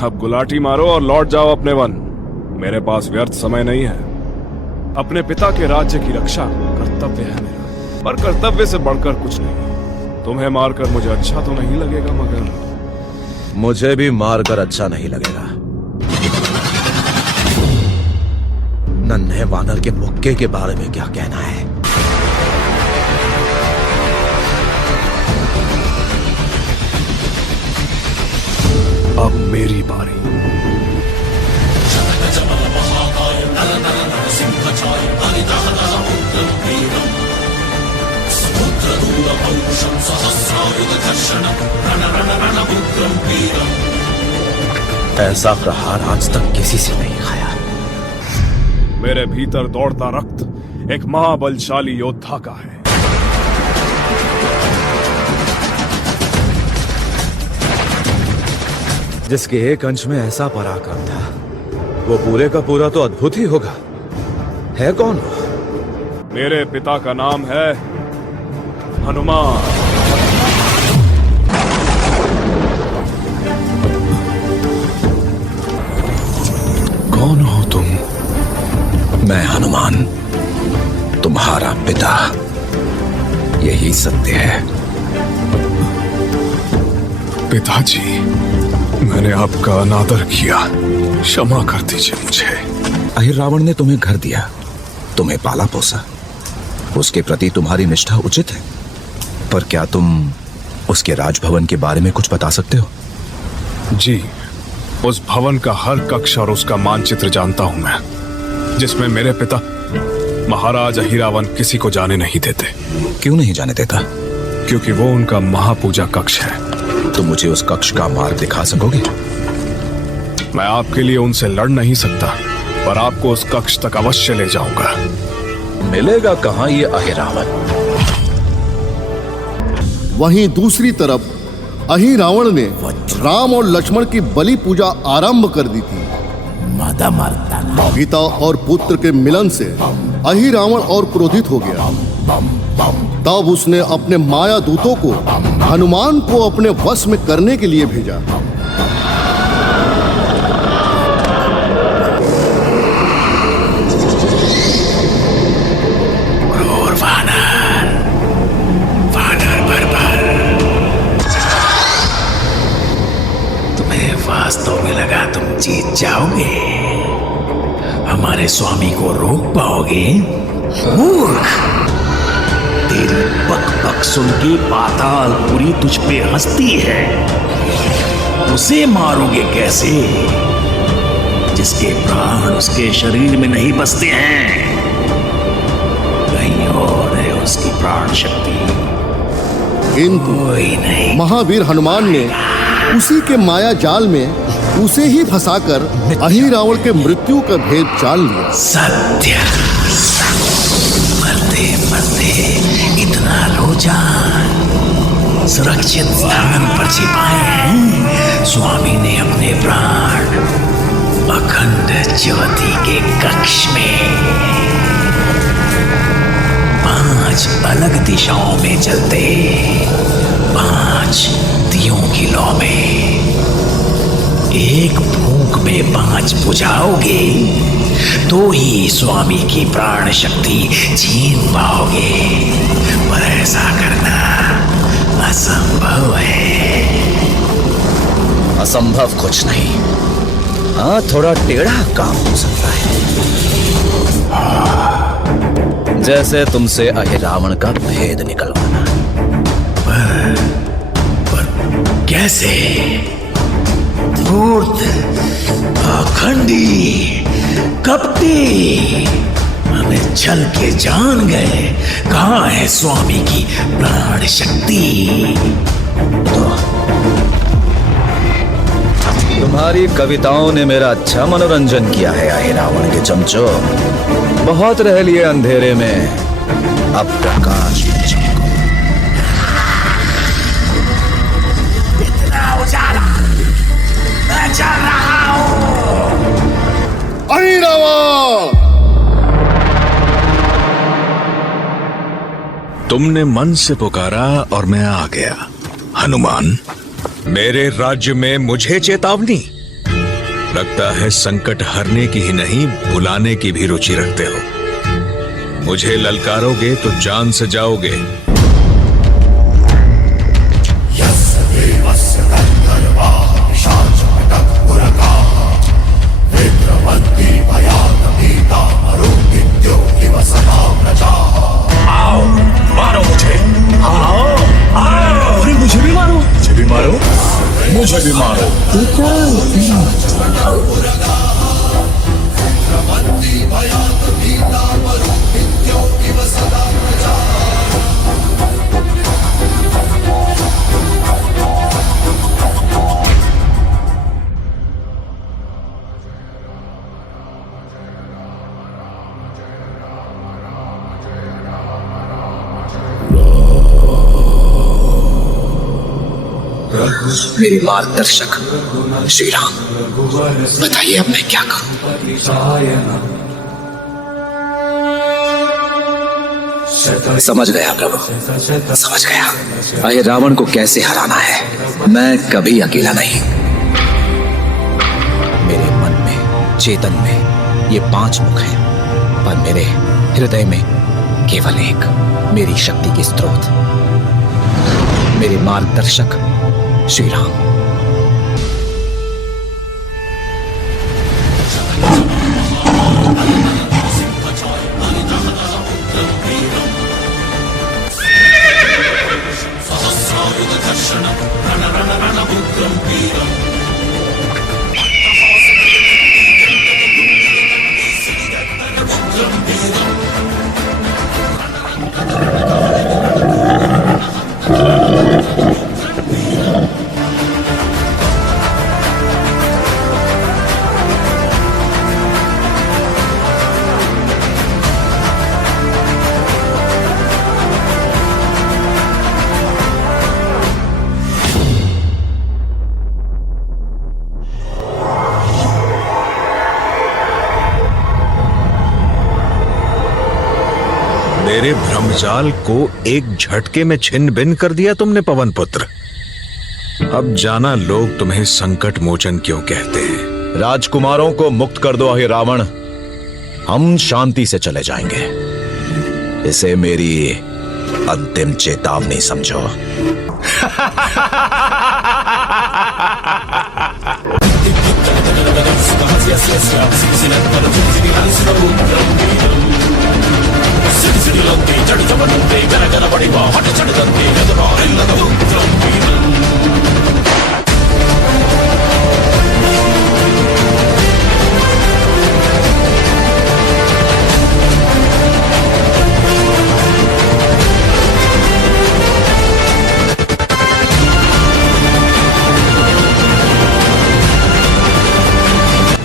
अब गुलाटी मारो और लौट जाओ अपने वन। मेरे पास व्यर्थ समय नहीं है। अपने पिता के राज्य की रक्षा कर्तव्य है मेरा, पर कर्तव्य से बढ़कर कुछ नहीं। तुम्हें मारकर मुझे अच्छा तो नहीं लगेगा, मगर मुझे भी मारकर अच्छा नहीं लगेगा। नन्हे वानर के मुक्के के बारे में क्या कहना है? अब मेरी बारी। ऐसा प्रहार आज तक किसी से नहीं खाया। मेरे भीतर दौड़ता रक्त एक महाबलशाली योद्धा का है। जिसके एक अंश में ऐसा पराक्रम था, वो पूरे का पूरा तो अद्भुत ही होगा। है कौन वो? मेरे पिता का नाम है हनुमान। कौन हो तुम? मैं हनुमान, तुम्हारा पिता। यही सत्य है। पिताजी, मैंने आपका अनादर किया, क्षमा कर दीजिए मुझे। अहिर रावण ने तुम्हें घर दिया, तुम्हें पाला पोसा, उसके प्रति तुम्हारी निष्ठा उचित है। पर क्या तुम उसके राजभवन के बारे में कुछ बता सकते हो? जी, उस भवन का हर कक्ष और उसका मानचित्र जानता हूं मैं, जिसमें मेरे पिता महाराज अहिरावण किसी को जाने नहीं देते। क्यों नहीं जाने देता? क्योंकि वो उनका महापूजा कक्ष है। तो मुझे उस कक्ष का मार्ग दिखा सकोगे? मैं आपके लिए उनसे लड़ नहीं सकता, पर आपको उस कक्ष तक अवश्य ले जाऊंगा। मिलेगा कहां ये अहिरावण? वहीं दूसरी तरफ अहिरावण ने राम और लक्ष्मण की बलि पूजा आरंभ कर दी थी। पिता और पुत्र के मिलन से अहिरावण और क्रोधित हो गया। तब उसने अपने माया दूतों को हनुमान को अपने वश में करने के लिए भेजा। क्रूर वानर, वानर बर्बर, तुम्हें वास्तव में लगा तुम जीत जाओगे? हमारे स्वामी को रोक पाओगे? मूर्ख! तेरी पक पक सुन के पातालपुरी तुझ पे हंसती है। उसे मारोगे कैसे, जिसके प्राण उसके शरीर में नहीं बसते हैं? कहीं और है उसकी प्राण शक्ति। किंतु कोई नहीं। महावीर हनुमान ने उसी के माया जाल में उसे ही फंसाकर अहिरावण के मृत्यु का भेद जान लिया। सत्य, मरते मरते इतना रोजान सुरक्षित स्थान पर छिपाए हैं। स्वामी ने अपने प्राण अखंड ज्योति के कक्ष में 5 अलग दिशाओं में चलते 5 दियों की लौ में एक फूंक में 5 बुझाओगे तो ही स्वामी की प्राण शक्ति छीन पाओगे। पर ऐसा करना असंभव है। असंभव कुछ नहीं, हाँ थोड़ा टेढ़ा काम हो सकता है। जैसे तुमसे अहिरावण का भेद निकलवाना। पर कैसे? धूर्त, पाखंडी, कपटी, हमें छल के जान गए कहाँ है स्वामी की प्राण शक्ति। तुम्हारी कविताओं ने मेरा अच्छा मनोरंजन किया है अहिरावण के चमचो। बहुत रह लिए अंधेरे में, अब प्रकाश में चमको। इतना उजाला, मैं चल रहा हूं। अहिरावण! तुमने मन से पुकारा और मैं आ गया। हनुमान, मेरे राज्य में मुझे चेतावनी? लगता है संकट हरने की ही नहीं, बुलाने की भी रुचि रखते हो। मुझे ललकारोगे तो जान से जाओगे। आओ, मारो मुझे। आओ, आओ। अरे मुझे भी मारो। मुझे भी मारो। मुझे भी मारो। मेरे मार्गदर्शक श्री राम, बताइए अब मैं क्या करूं? समझ गया प्रभु, समझ गया। आए रावण को कैसे हराना है। मैं कभी अकेला नहीं। मेरे मन में, चेतन में ये 5 मुख हैं, पर मेरे हृदय में केवल एक, मेरी शक्ति के स्रोत, मेरे मार्गदर्शक श्री राम। मेरे भ्रमजाल को एक झटके में छिन्न भिन्न कर दिया तुमने पवन पुत्र। अब जाना लोग तुम्हें संकट मोचन क्यों कहते हैं। राजकुमारों को मुक्त कर दो हे रावण, हम शांति से चले जाएंगे। इसे मेरी अंतिम चेतावनी समझो।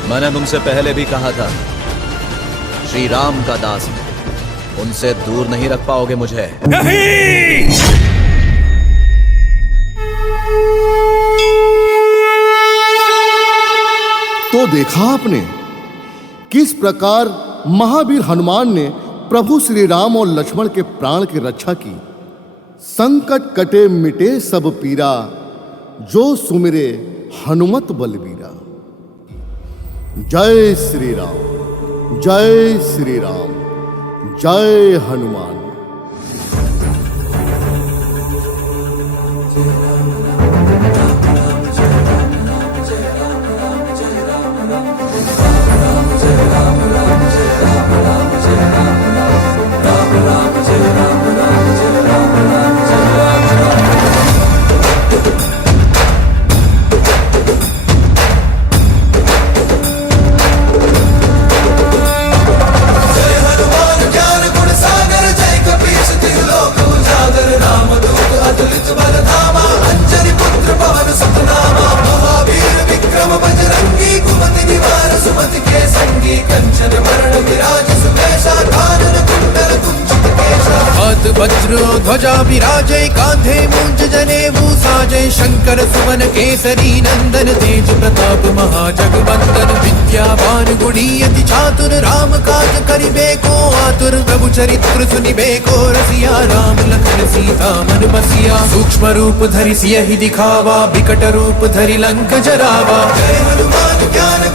मैंने तुमसे पहले भी कहा था, श्री राम का दास हूं, उनसे दूर नहीं रख पाओगे मुझे। नहीं। तो देखा आपने किस प्रकार महावीर हनुमान ने प्रभु श्री राम और लक्ष्मण के प्राण की रक्षा की। संकट कटे मिटे सब पीरा, जो सुमिरे हनुमत बलबीरा। जय श्री राम, जय श्री राम, जय हनुमान। वज्र ध्वजा विराजे कांधे मूंज जनेऊ साजे शंकर सुवन केसरी नंदन तेज प्रताप महाजगवंदन विद्यावान गुणी अति चातुर राम काज करिबे को आतुर प्रभु चरित्र सुनिबे को रसिया राम लखन सीता मन बसिया सूक्ष्म रूप धरि सियहि दिखावा विकट रूप धरि लंक जरावा। जय हनुमान ज्ञान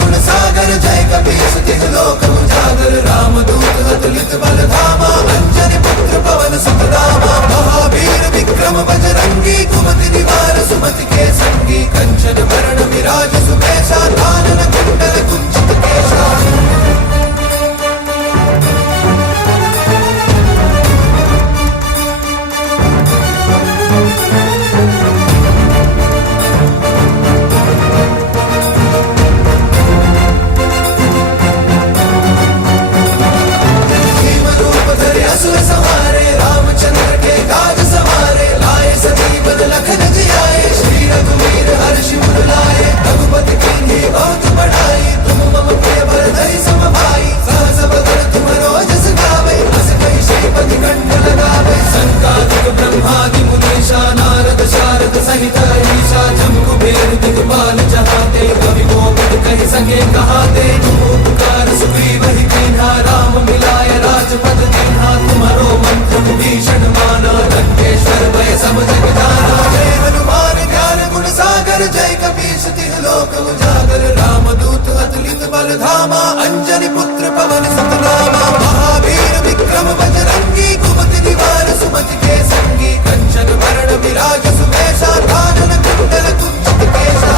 कह सके कहा तेनु उपकार सुग्रीव ही कीन्हा राम मिलाय राजपद दीन्हा तुम्हारो मंत्र विभीषण माना लंकेश्वर भय सब जग जाना जय हनुमान ज्ञान गुण सागर जय कपीस तिह लोक उजागर रामदूत अतुलित बल धामा अंजनी पुत्र पवन सुत नामा महावीर विक्रम बजरंगी कुमति निवार सुमति के संगी कंचन वरण विराज सुमेशा कानन कुंडल कुंचित केशा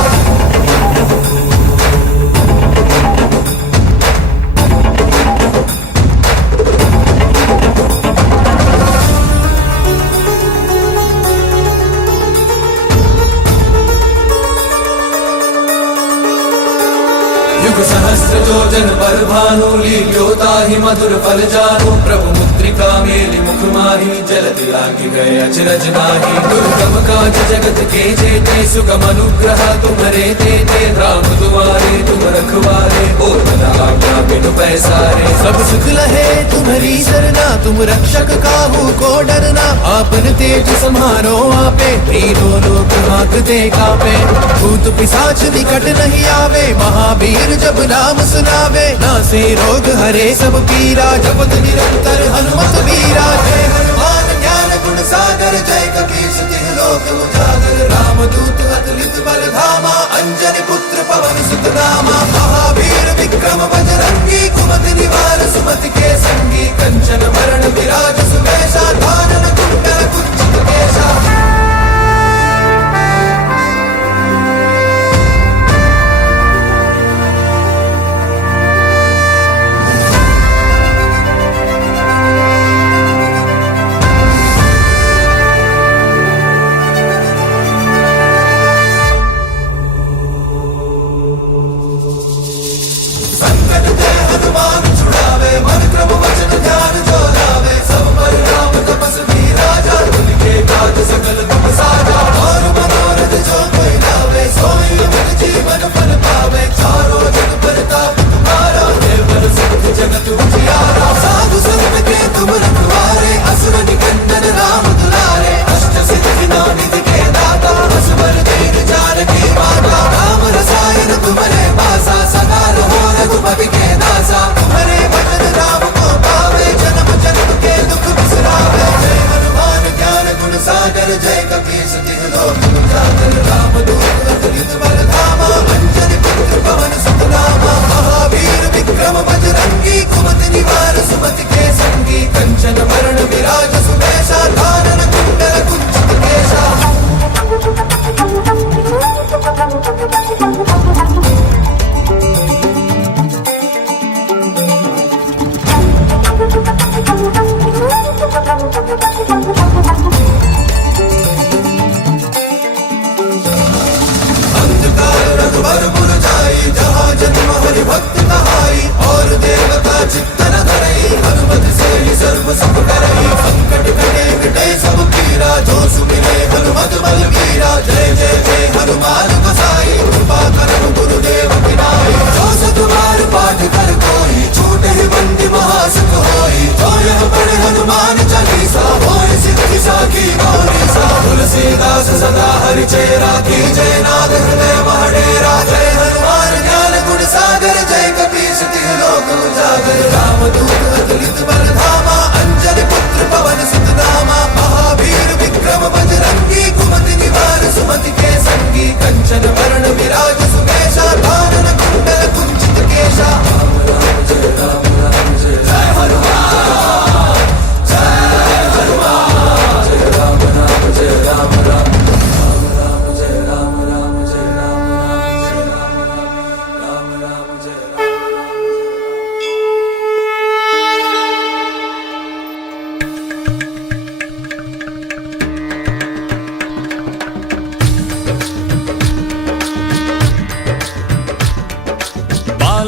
युग सहस्र योजन पर भानु लील्योता ही मधुर फल जानु प्रभु मुद्रिका मेलि मुख माही जलति लागी गए अचरज नाही दुर्गम काज जगत के जेते सुगम अनुग्रह तुम्हारे तेते राम दुआरे तुम रखवारे और बना आज्ञा बिनु पैसारे सब सुख लहे तुम्हारी सरना तुम रक्षक काहू को डरना आपन तेज सम्हारो आपे तीनों लोक हांकते कापे भूत पिशाच निकट नहीं आवे महावीर जब नाम सुनावे नासे रोग हरे सब पीरा जपत निरंतर हनुमत वीरा जय हनुमान ज्ञान गुण सागर जय कपीस तिह लोक उजागर रामदूत अतुलित बल धामा अंजनी पुत्र पवन सुत नामा महावीर विक्रम बजरंगी कुमति निवार सुमति के संगी कंचन वरण विराज सुमेशा कानन कुंडल कुंचित केशा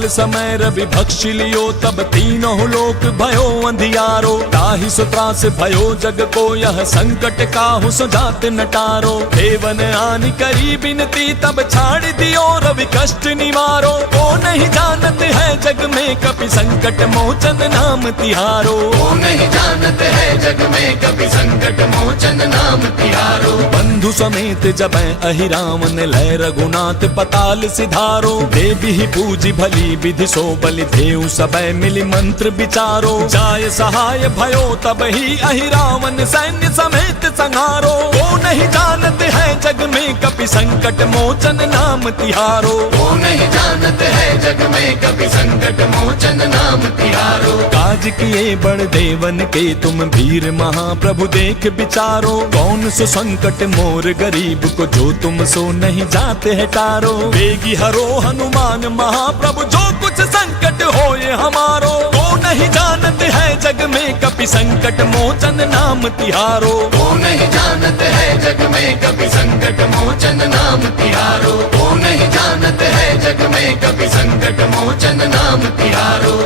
काल समय रवि भक्ष लियो, तब तीनों लोक भयो अंधियारो। ताहि सुत्रा से भयो जग को यह संकट काहू सो जात नटारो। देवन आनि करी बिनती तब छाड़ दियो रवि कष्ट निवारो। को नहीं जानत है जग में कपि संकट मोचन नाम तिहारो। वो नहीं जानते है जग में कभी संकट मोचन नाम तिहारो। बंधु समेत जब अहिराम ने लय रघुनाथ पताल सिधारो। देवी ही पूजी भली विधि सो बलि देव सब मिली मंत्र विचारो। जाय सहाय भयो तब ही अहिरावण सैन्य समेत संहारो। वो नहीं जानते है जग में कपि संकट मोचन नाम तिहारो। वो नहीं जानते है जग में कभी संकट मोचन नाम तिहारो। काज किए बड़ देवन के तुम वीर महाप्रभु देख विचारो। कौन सो संकट मोर गरीब को जो तुम सो नहीं जाते है टारो। बेगी हरो हनुमान महाप्रभु जो कुछ संकट होए हमारो। को नहीं जानते है जग में कपि संकट मोचन नाम तिहारो। वो नहीं जानते है जग में कभी संकट मोचन नाम तिहारो। वो नहीं जानते है जग में कभी संकट मोचन नाम तिहारो।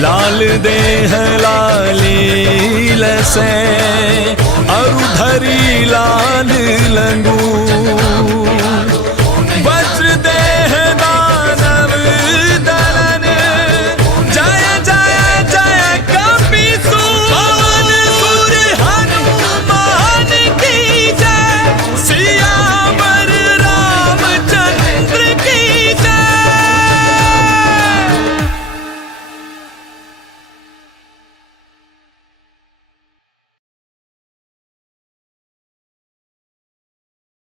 लाल देह लाली लसे अरु धरी लाल लंगू।